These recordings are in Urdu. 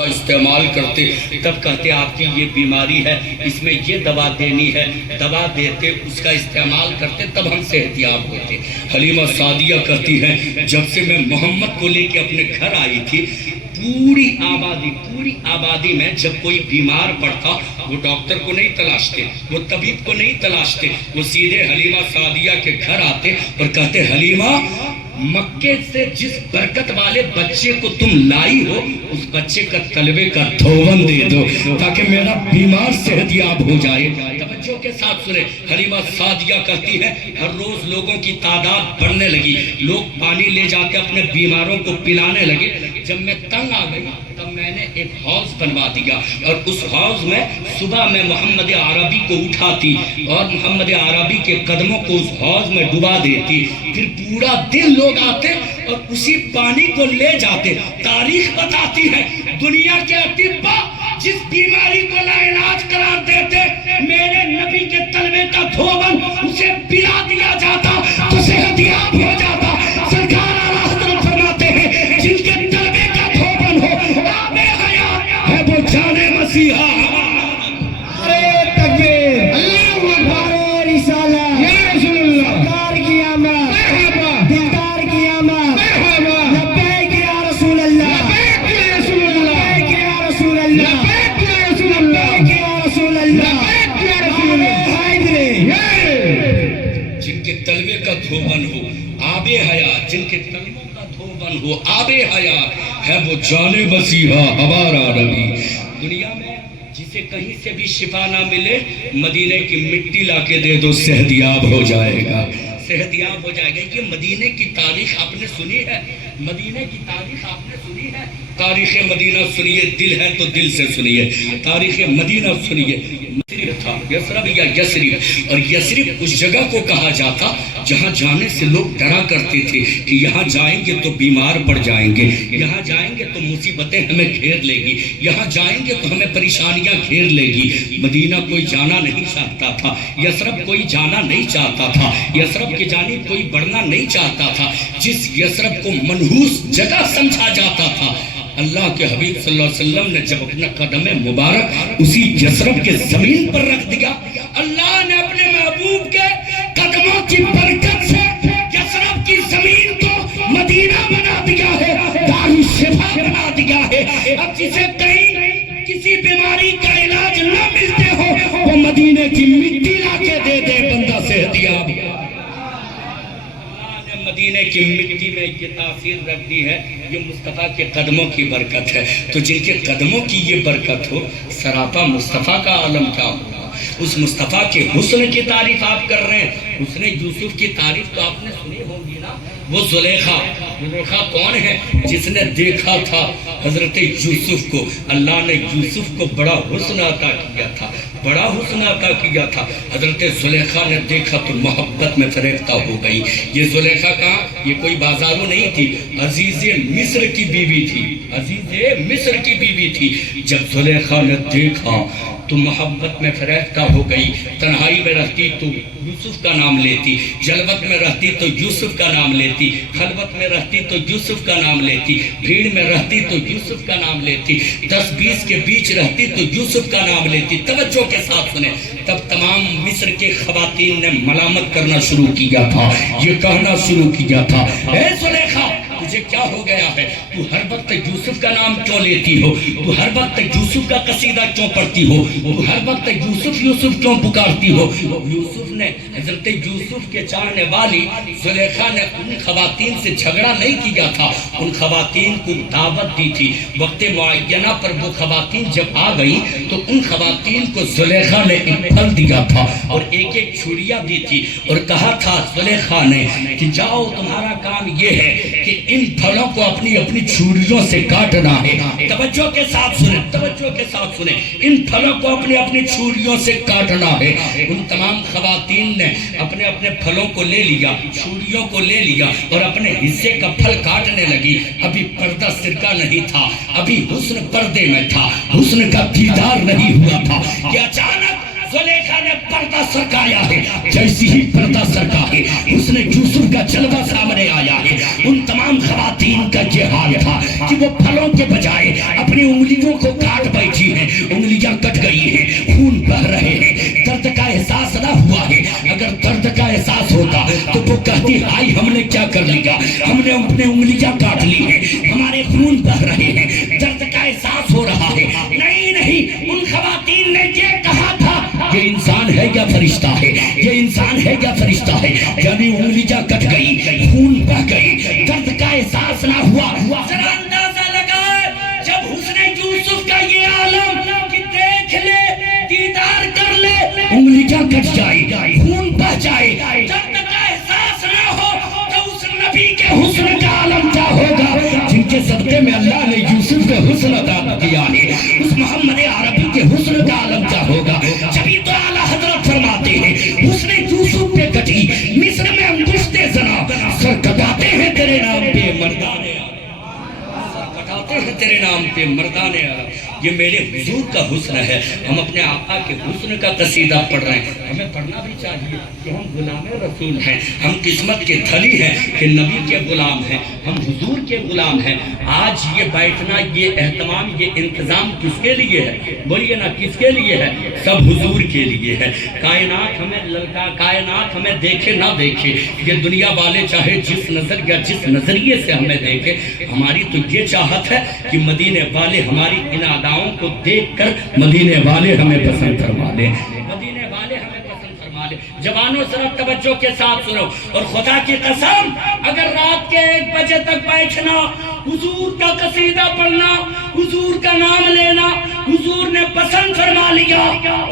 کا استعمال کرتے، تب کہتے آپ کی یہ بیماری ہے، اس میں یہ دوا دینی ہے، دوا دیتے، اس کا استعمال کرتے، تب ہم صحت یاب ہوتے۔ حلیمہ سعدیہ کہتی ہیں جب سے میں محمد کو لے کے اپنے گھر آئی تھی، پوری آبادی میں جب کوئی بیمار پڑتا وہ ڈاکٹر کو نہیں تلاشتے، وہ طبیب کو نہیں تلاشتے، وہ سیدھے حلیمہ سعدیہ کے گھر آتے اور کہتے حلیمہ مکے سے جس برکت والے بچے کو تم لائی ہو اس بچے کا تلوے کا دھون دے دو تاکہ میرا بیمار صحت یاب ہو جائے۔ توجہ کے ساتھ سنیں، حلیمہ سعدیہ کہتی ہے ہر روز لوگوں کی تعداد بڑھنے لگی، لوگ پانی لے جاتے اپنے بیماروں کو پلانے لگے۔ جب میں تنگ آ گئی تب میں نے ایک حوض بنوا دیا اور اس حوض میں صبح میں محمد عربی کو اٹھاتی اور محمد عربی کے قدموں کو اس حوض میں ڈبا دیتی، پھر پورا دن لوگ آتے اور اسی پانی کو لے جاتے۔ تاریخ بتاتی ہے دنیا کے اطباء جس بیماری کو لا علاج قرار دیتے میرے نبی کے تلوے کا دھون اسے پلا دیا جاتا تو صحت یاب ہو جاتا۔ سرکار آراستہ فرماتے ہیں جن کے تلوے کا دھون ہو آب حیات ہے وہ جان مسیحا۔ دھوبن ہو آب حیات، جن کے تلووں کا دھوبن ہو آب حیات ہے وہ جان مسیحا ہمارا نبی۔ دنیا میں جسے کہیں سے بھی شفا نہ ملے مدینے کی مٹی لا کے دے دو صحت یاب ہو جائے گا، صحت یاب ہو جائے گا۔ یہ مدینے کی تاریخ آپ نے سنی ہے، مدینے کی تاریخ آپ نے سنی ہے۔ تاریخ مدینہ سنیے، دل ہے تو دل سے سنیے، تاریخ مدینہ سنیے۔ تھا یثرب یا یثرب، اور یثرب اس جگہ کو کہا جاتا جہاں جانے سے لوگ ڈرا کرتے تھے کہ یہاں جائیں گے تو بیمار پڑ جائیں گے، یہاں جائیں گے تو مصیبتیں ہمیں گھیر لے گی، یہاں جائیں گے تو ہمیں پریشانیاں گھیر لے گی۔ مدینہ کوئی جانا نہیں چاہتا تھا، یثرب کوئی جانا نہیں چاہتا تھا، یثرب کی جانب کوئی بڑھنا نہیں چاہتا تھا۔ جس یثرب کو منحوس جگہ سمجھا جاتا تھا، اللہ کے حبیب صلی اللہ علیہ وسلم نے جب اپنا قدم مبارک اسی یثرب کے زمین پر رکھ دیا، اللہ نے اپنے محبوب کے قدموں کی برکت سے یثرب کی زمین کو مدینہ بنا دیا ہے، دار الشفا بنا دیا ہے۔ اب جسے کہیں کسی بیماری کا علاج نہ ملتے ہو وہ مدینے کی مٹی لا کے دے دے، بندہ صحت یاب۔ مدینے کی مٹی میں یہ تاثیر رکھ دی ہے، یہ مصطفیٰ کے قدموں کی برکت ہے۔ تو جن کے قدموں کی یہ برکت ہو، سراپا مصطفیٰ کا عالم کیا ہوگا۔ اس مصطفیٰ کے حسن کی تعریف آپ کر رہے ہیں، حسن یوسف کی تعریف تو آپ نے سنی ہوگی نا۔ وہ زلیخا کون ہے؟ جس نے دیکھا تھا حضرت یوسف کو، اللہ نے یوسف کو بڑا حسن عطا کیا تھا، بڑا حسن عطا کیا تھا۔ حضرت زلیخا نے دیکھا تو محبت میں فریفتہ ہو گئی۔ یہ زلیخا کہاں؟ یہ کوئی بازاروں نہیں تھی، عزیز مصر کی بیوی تھی، عزیز مصر کی بیوی تھی۔ جب زلیخا نے دیکھا تو محبت میں فریفتہ ہو گئی۔ تنہائی میں رہتی تو یوسف کا نام لیتی، جلوت میں رہتی تو یوسف کا نام لیتی، خلوت میں رہتی تو یوسف کا نام لیتی، بھیڑ میں رہتی تو یوسف کا نام لیتی، 10-20 کے بیچ رہتی تو یوسف کا نام لیتی۔ توجہ کے ساتھ سنیں، تب تمام مصر کے خواتین نے ملامت کرنا شروع کیا تھا، یہ کہنا شروع کیا تھا، اے زلیخا تجھے کیا ہو گیا ہے؟ تو ہر وقت یوسف کا نام کیوں لیتی ہو؟ تو ہر وقت یوسف کا قصیدہ کیوں پڑھتی ہو؟ تو ہر وقت یوسف یوسف کیوں پکارتی ہو؟ یوسف نے، حضرت یوسف کے چاہنے والی زلیخا نے ان خواتین سے جھگڑا نہیں کیا تھا، ان خواتین کو دعوت دی تھی۔ وقت معینہ پر وہ خواتین جب آ گئی تو ان خواتین کو زلیخا نے ایک پھل دیا تھا اور ایک ایک چھڑیاں دی تھی اور کہا تھا زلیخا نے کہ جاؤ تمہارا کام یہ ہے کہ ان پھلوں کو اپنی اپنی چھڑیوں سے کاٹنا ہے۔ توجہ کے ساتھ سنیں، توجہ کے ساتھ سنیں، ان پھلوں کو اپنی اپنی چھڑیوں سے کاٹنا ہے۔ ان تمام خواتین نے اپنے اپنے پھلوں کو لے لیا، چھڑیوں کو لے لیا اور اپنے حصے کا پھل کاٹنے لگی۔ ابھی پردہ سرکہ نہیں تھا، ابھی حسن پردے میں تھا، حسن کا دیدار نہیں ہوا تھا کہ اچانک زلیخا نے پردہ سرکایا ہے، جیسی ہی پردہ سرکا ہے اس نے یوسف کا جلوہ سامنے آیا ہے۔ ان تمام خواتین کا یہ حال تھا کہ وہ پھلوں کے بجائے اپنی انگلیوں کو کاٹ بیٹھی ہیں، انگلیاں کٹ گئی ہیں، خون بہ رہے ہیں، درد کا احساس نہ ہوا ہے۔ اگر درد کا احساس ہوتا تو وہ کہتی ہائی ہم نے کیا کر لیا، ہم نے اپنے انگلیاں کاٹ لی ہیں، ہمارے خون بہ رہے ہیں، درد کا احساس ہو رہا ہے۔ نہیں نہیں، ان خواتین نے یہ کہا تھا یہ انسان ہے یا فرشتہ ہے، یہ انسان ہے یا فرشتہ ہے، یعنی انگلیاں کٹ گئی، خون بہ گئی، درد کا احساس نہ ہوا۔ ذرا اندازہ لگائے جب حسن یوسف کا یہ عالم کہ دیکھ لے، دیدار کر لے، انگلیاں کٹ جائے، خون بہ جائے، درد کا احساس نہ ہو تو اس نبی کے حسن کا عالم کیا ہوگا جن کے صدقے میں اللہ نے یوسف کے حسن عطا کیا ہے، اس محمد عربی کے حسن کا عالم کیا ہوگا۔ جبھی تو اعلیٰ حضرت فرماتے ہیں حسن یوسف پہ کٹی مصر میں انگشت زنا، سر کٹاتے ہیں تیرے نام پہ مردان عرب، سر کٹاتے ہیں تیرے نام پہ مردان عرب۔ یہ میرے حضور کا حسن ہے۔ ہم اپنے آقا کے حسن کا قصیدہ پڑھ رہے ہیں، ہمیں پڑھنا بھی چاہیے کہ ہم غلام رسول ہیں، ہم قسمت کے دھلی ہیں کہ نبی کے غلام ہیں، ہم حضور کے غلام ہیں۔ آج یہ بیٹھنا، یہ اہتمام، یہ انتظام کس کے لیے ہے؟ بولیے نا کس کے لیے ہے؟ سب حضور کے لیے ہے۔ کائنات ہمیں للکا، کائنات ہمیں دیکھے نہ دیکھے، یہ دنیا والے چاہے جس نظر یا جس نظریے سے ہمیں دیکھے، ہماری تو یہ چاہت ہے کہ مدینے والے ہماری ان اداؤں کو دیکھ کر مدینے والے ہمیں پسند فرما لیں، مدینے والے ہمیں پسند فرما لیں۔ جوانوں ذرا توجہ کے ساتھ سنو، اور خدا کی قسم اگر رات کے 1 بجے تک بیٹھنا، حضور کا قصیدہ پڑھنا، حضور کا نام لینا، حضور نے پسند فرما لیا،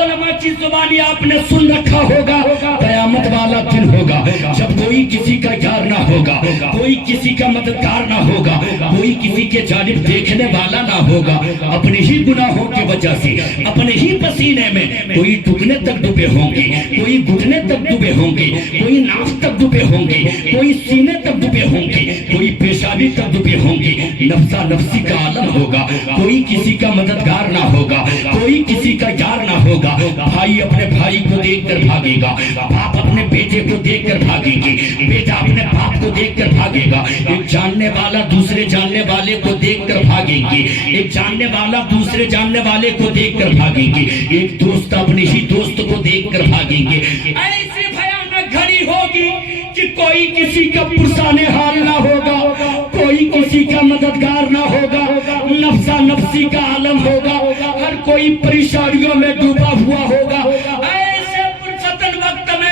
علماء کی زبانی آپ نے سن رکھا ہوگا، قیامت والا دن ہوگا جب کوئی کسی کا یار نہ ہوگا، کوئی کسی کا مددگار نہ ہوگا، کوئی کسی کے جانب دیکھنے والا نہ ہوگا۔ اپنے ہی گناہوں کی وجہ سے اپنے ہی پسینے میں کوئی ٹکنے تک ڈوبے ہوں گے، کوئی گھٹنے تک ڈوبے ہوں گے، کوئی ناف تک ڈوبے ہوں گے، کوئی سینے تک ڈوبے ہوں گے، کوئی پیشانی تک ڈوبے ہوں گے۔ نفسا نفسی کا عالم ہوگا، کوئی کسی کا مددگار نہ ہوگا، کوئی کسی کا یار نہ ہوگا۔ بھائی اپنے بھائی کو دیکھ کر بھاگے گا، باپ اپنے بیٹے کو دیکھ کر بھاگے گی، بیٹا اپنے باپ کو دیکھ کر بھاگے گا، ایک جاننے والا دوسرے جاننے والے کو دیکھ کر بھاگے گی، ایک جاننے والا دوسرے جاننے والے کو دیکھ کر بھاگے گی، ایک دوست اپنے ہی دوست کو دیکھ کر بھاگیں گے۔ ایسی بھیانک گھڑی ہوگی کہ کوئی کسی کا پرسان حال نہ ہوگا، کوئی کسی کا مددگار نہ ہوگا، نفسا نفسی کا عالم ہوگا، ہر کوئی پریشانیوں میں ڈوبا ہوا ہوگا۔ ایسے پرفتن وقت میں،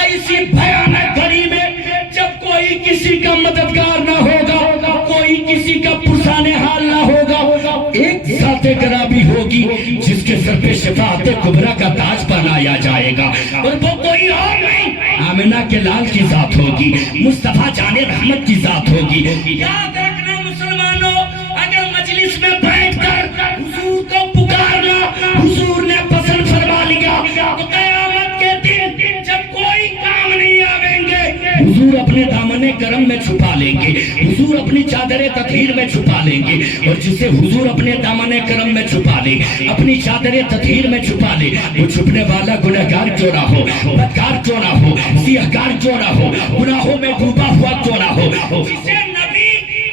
ایسی بھیانک گھڑی میں جب کوئی کسی کا مددگار نہ ہوگا، کوئی کسی کا پرسان حال نہ ہوگا، ایک ذات گرامی ہوگی جس کے سر پہ شفاعت کبریٰ کا تاج پہنایا جائے گا، اور وہ کوئی اور نہیں آمنہ کے لال کی ذات ہوگی، مصطفیٰ جان رحمت کی ذات ہوگی۔ یاد رکھنا مسلمانوں، اگر مجلس میں بیٹھ کر حضور کو پکارنا حضور نے پسند فرما لیا تو قیامت کے دن جب کوئی کام نہیں آویں گے، حضور اپنے دامن کرم میں چھپا لیں گے، حضور اپنی چادر تطہیر میں چھپا لیں گے، اور جسے حضور اپنے دامن کرم میں چھپا لے، اپنی چادر تطہیر میں چھپا لے، وہ چھپنے والا گنہگار کیوں نہ ہو، بدکار کیوں نہ ہو، سیاہکار کیوں نہ ہو، گناہوں میں ڈوبا ہوا کیوں نہ ہو، جسے نبی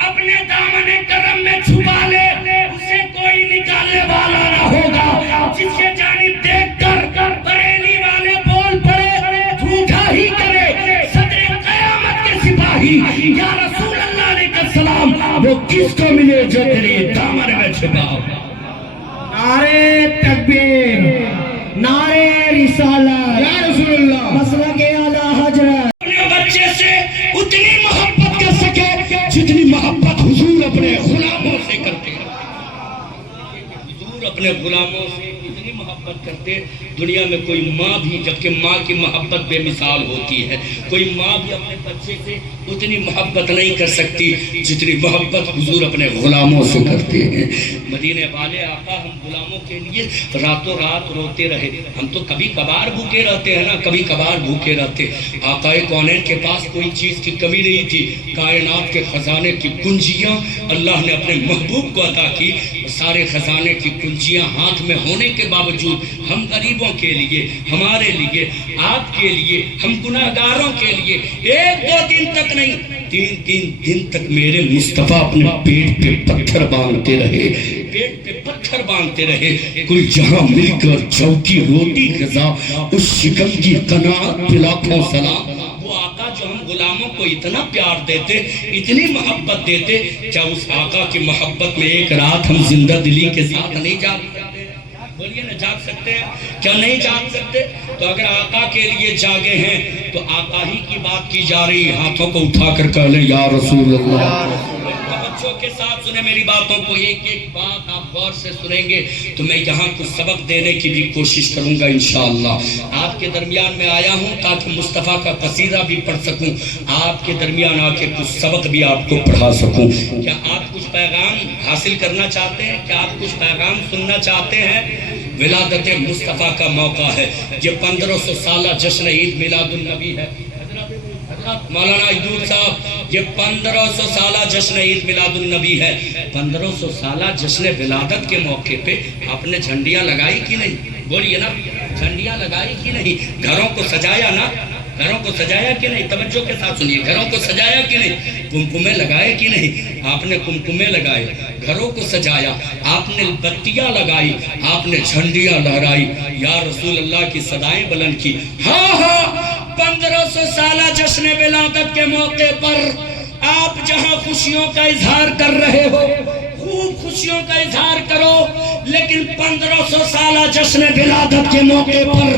اپنے دامن کرم میں چھپا لے اسے کوئی نکالنے والا نہ ہوگا۔ جس کے جانب دیکھ کر بریلی والے بول پڑے، جھوٹا ہی کرے، صدر قیامت کے سپاہی یا رسول اللہ علیہ السلام، وہ کس کو ملے جو تیرے دامن میں چھپا ہو۔ نعرے تکبیر، نعرے رسالت، یا رسول اللہ، مسلک اعلیٰ حضرت۔ اپنے بچے سے اتنی محبت کر سکے جتنی محبت حضور اپنے غلاموں سے کرتے ہیں۔ حضور اپنے غلاموں سے اتنی محبت کرتے، دنیا میں کوئی ماں بھی، جبکہ ماں کی محبت بے مثال ہوتی ہے، کوئی ماں بھی اپنے بچے سے اتنی محبت نہیں کر سکتی جتنی محبت حضور اپنے غلاموں سے کرتے ہیں۔ مدینے والے آقا ہم غلاموں کے لیے راتوں رات روتے رہے۔ ہم تو کبھی کبھار بھوکے رہتے ہیں نا، کبھی کبھار بھوکے رہتے۔ آقا کونین کے پاس کوئی چیز کی کمی نہیں تھی، کائنات کے خزانے کی کنجیاں اللہ نے اپنے محبوب کو عطا کی۔ سارے خزانے کی کنجیاں ہاتھ میں ہونے کے باوجود ہم غریبوں کے لیے، ہمارے لیے، آپ کے لیے، ہم گناہگاروں کے لیے ایک دو دن تک نہیں، تین دن تک میرے مصطفیٰ اپنے پیٹ پہ پتھر باندھتے رہے، پیٹ پہ پتھر باندھتے رہے۔ کوئی جہاں مل کر چوکی روٹی غذا، اس شکم کی قناعت پہ لاکھوں سلام۔ وہ آقا جو ہم غلاموں کو اتنا پیار دیتے، اتنی محبت دیتے، کیا اس آقا کی محبت میں ایک رات ہم زندہ دلی کے ساتھ نہیں جاگ سکتے؟ بولیے نا، جاگ سکتے ہیں؟ کیا نہیں جاگ سکتے؟ تو اگر آقا کے لیے جاگے ہیں تو آقا ہی کی بات کی جا رہی، ہاتھوں کو اٹھا کر کہہ لیں یا رسول اللہ۔ توجہ کے ساتھ سنیں میری باتوں کو، ایک ایک بات آپ غور سے سنیں گے تو میں یہاں کچھ سبق دینے کی بھی کوشش کروں گا انشاءاللہ۔ آپ کے درمیان میں آیا ہوں تاکہ مصطفیٰ کا قصیدہ بھی پڑھ سکوں، آپ کے درمیان آ کے کچھ سبق بھی آپ کو پڑھا سکوں۔ کیا آپ کچھ پیغام حاصل کرنا چاہتے ہیں؟ کیا آپ کچھ پیغام سننا چاہتے ہیں؟ ولادت مصطفیٰ کا موقع ہے، یہ 1500 سالہ جشن عید میلاد النبی ہے۔ مولانا ایوب صاحب، یہ 1500 سالہ جشن عید میلاد النبی ہے۔ 1500 سالہ جشن ولادت کے موقع پہ آپ نے جھنڈیاں لگائی کی نہیں؟ بولیے نا، جھنڈیاں لگائی کی نہیں؟ گھروں کو سجایا نا؟ گھروں کو سجایا کہ نہیں؟ توجہ کے ساتھ سنیے، گھروں کو سجایا کہ نہیں؟ کمکمے لگائے کہ نہیں؟ آپ نے کمکمے لگائے، گھروں کو سجایا، آپ نے بتیاں لگائی، آپ نے جھنڈیاں لہرائی، یا رسول اللہ کی صدائیں بلند کی۔ ہاں ہاں، 1500 سالہ جشن ولادت کے موقع پر آپ جہاں خوشیوں کا اظہار کر رہے ہو، خوب خوشیوں کا اظہار کرو، لیکن 1500 سالہ جشن ولادت کے موقع پر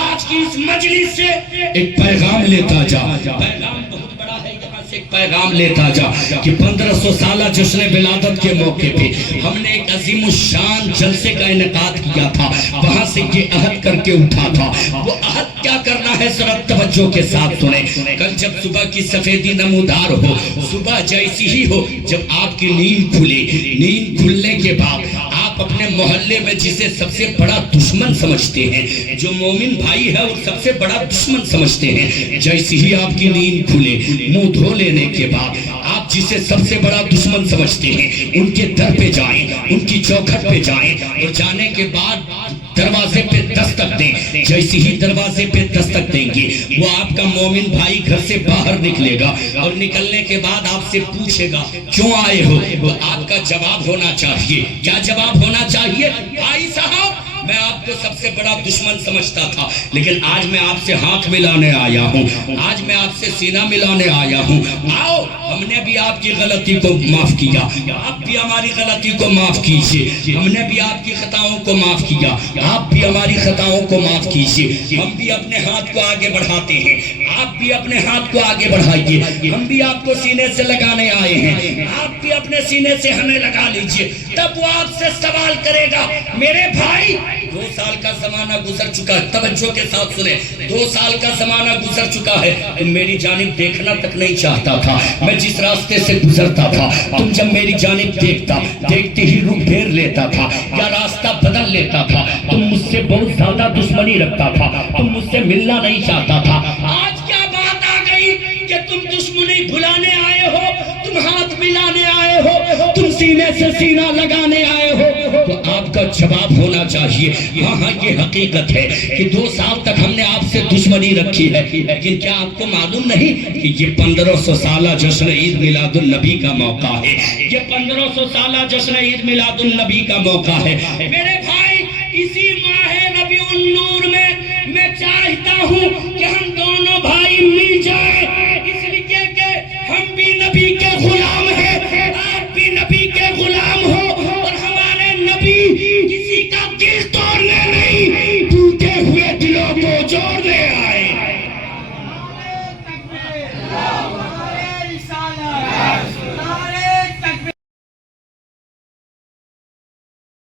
آج کی اس مجلس سے ایک پیغام لیتا جا۔ پیغام بہت بڑا ہے، یہاں سے ایک پیغام لیتا جا کہ 1500 سالہ جشن ولادت کے موقع پہ ہم نے ایک عظیم الشان جلسے کا انعقاد کیا تھا، وہاں سے یہ عہد کر کے اٹھا تھا۔ وہ عہد کیا کرنا ہے ذرا توجہ کے ساتھ سنیں۔ کل جب صبح کی سفیدی نمودار ہو، صبح جیسی ہی ہو، جب آپ کی نیند کھلے، نیند کھلنے کے بعد آپ اپنے محلے میں جسے سب سے بڑا دشمن سمجھتے ہیں، جو مومن بھائی ہے وہ سب سے بڑا دشمن سمجھتے ہیں، جیسی ہی آپ کی نیند کھلے، منہ دھو لینے کے بعد آپ جسے سب سے بڑا دشمن سمجھتے ہیں ان کے در پہ جائیں، ان کی چوکھٹ پہ جائیں، اور جانے کے بعد دروازے پہ دستک دیں۔ جیسی ہی دروازے پہ دستک دیں گے، وہ آپ کا مومن بھائی گھر سے باہر نکلے گا، اور نکلنے کے بعد آپ سے پوچھے گا کیوں آئے ہو؟ وہ آپ کا جواب ہونا چاہیے، کیا جواب ہونا چاہیے؟ بھائی صاحب، میں آپ کو سب سے بڑا دشمن سمجھتا تھا، لیکن آج میں آپ سے ہاتھ ملانے آیا ہوں، آج میں آپ سے سینہ ملانے آیا ہوں۔ آؤ، ہم نے بھی آپ کی غلطی کو معاف کیا، آپ بھی ہماری غلطی کو معاف کیجئے، ہم نے بھی آپ کی خطاؤں کو معاف کیا، آپ بھی ہماری خطاؤں کو معاف کیجئے۔ ہم بھی اپنے ہاتھ کو آگے بڑھاتے ہیں، آپ بھی اپنے ہاتھ کو آگے بڑھائیے، ہم بھی آپ کو سینے سے لگانے آئے ہیں، آپ بھی اپنے سینے سے ہمیں لگا لیجئے۔ تب وہ آپ سے سوال کرے گا، میرے بھائی 2 سال کا زمانہ گزر چکا ہے، توجہ کے ساتھ سنیں، 2 سال کا زمانہ گزر چکا ہے، تم میری جانب دیکھنا تک نہیں چاہتا تھا، میں جس راستے سے گزرتا تھا تم جب میری جانب دیکھتا، دیکھتے ہی رخ پھیر لیتا تھا یا راستہ بدل لیتا تھا، تم مجھ سے بہت زیادہ دشمنی رکھتا تھا، تم مجھ سے ملنا نہیں چاہتا تھا۔ آج کیا بات آ گئی کہ تم دشمنی بھلانے آئے ہو، تم ہاتھ ملانے آئے ہو، تم سینے سے سینہ لگانے آئے ہو؟ تو آپ کا جواب ہونا چاہیے، ہاں ہاں یہ حقیقت ہے کہ 2 سال تک ہم نے آپ سے دشمنی رکھی ہے، لیکن کیا آپ کو معلوم نہیں کہ یہ 1500 سالہ جشن عید میلاد النبی کا موقع ہے، یہ 1500 سالہ جشن عید میلاد النبی کا موقع ہے۔ میرے بھائی، اسی ماہ ربیع النور میں چاہتا ہوں کہ ہم دونوں بھائی مل جائیں، اس لیے کہ ہم بھی نبی کے غلام ہیں، آپ بھی نبی کے غلام ہو، اور ہمارے نبی کسی کا دل تو